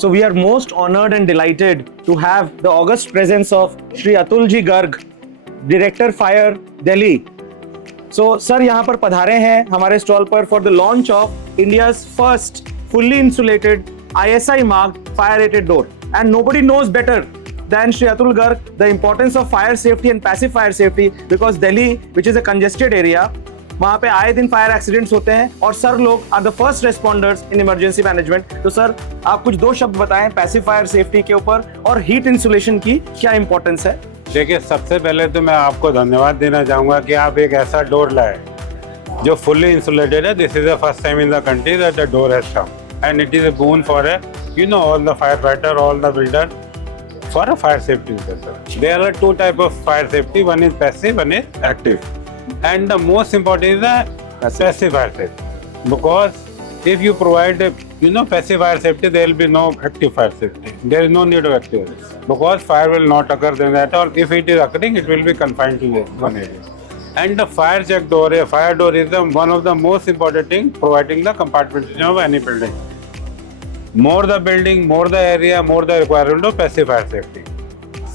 So we are most honored and delighted to have the august presence of Shri Atulji Garg, Director Fire, Delhi. So sir यहाँ पर पधारे हैं हमारे stall पर for the launch of India's first fully insulated ISI marked fire rated door. And nobody knows better than Shri Atul Garg the importance of fire safety and passive fire safety, because Delhi, which is a congested area, वहाँ पे आए दिन fire accidents होते हैं और sir लोग are the first responders in emergency management. तो sir आप कुछ दो शब्द बताएं पैसिव फायर सेफ्टी के ऊपर और हीट इंसुलेशन की क्या इंपॉर्टेंस है. देखिए, सबसे पहले तो मैं आपको धन्यवाद देना चाहूँगा कि आप एक ऐसा डोर लाए जो फुल्ली इंसुलेटेड है. This is the first time in the country that the door has come and it is a boon for all the fire fighter, all the builder for a fire safety sensor. There are two type of fire safety. One is passive, one is active. And the most important is the passive fire safety. Because if you provide, passive fire safety, there will be no active fire safety. There is no need of active. Because fire will not occur then at all. If it is occurring, it will be confined to one area. And the fire check door, a fire door is one of the most important thing, providing the compartmentation of any building. More the building, more the area, more the requirement of passive fire safety.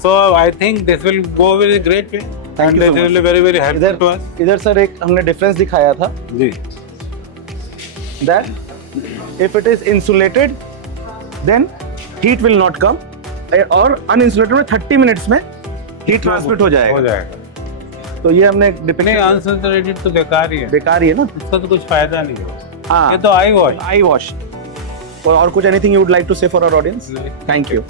So I think this will go with a great way. And this will be very, very helpful to us. इधर sir एक हमने difference दिखाया था जी. that if it is insulated then heat will not come, और uninsulated में 30 minutes में heat transmit हो जाएगा. तो ये हमने नहीं, unsaturated तो बेकार ही है. बेकार ही है ना, इसका तो कुछ फायदा नहीं है. हाँ, ये तो आई वॉश. और कुछ anything you would like to say for our audience? Thank you.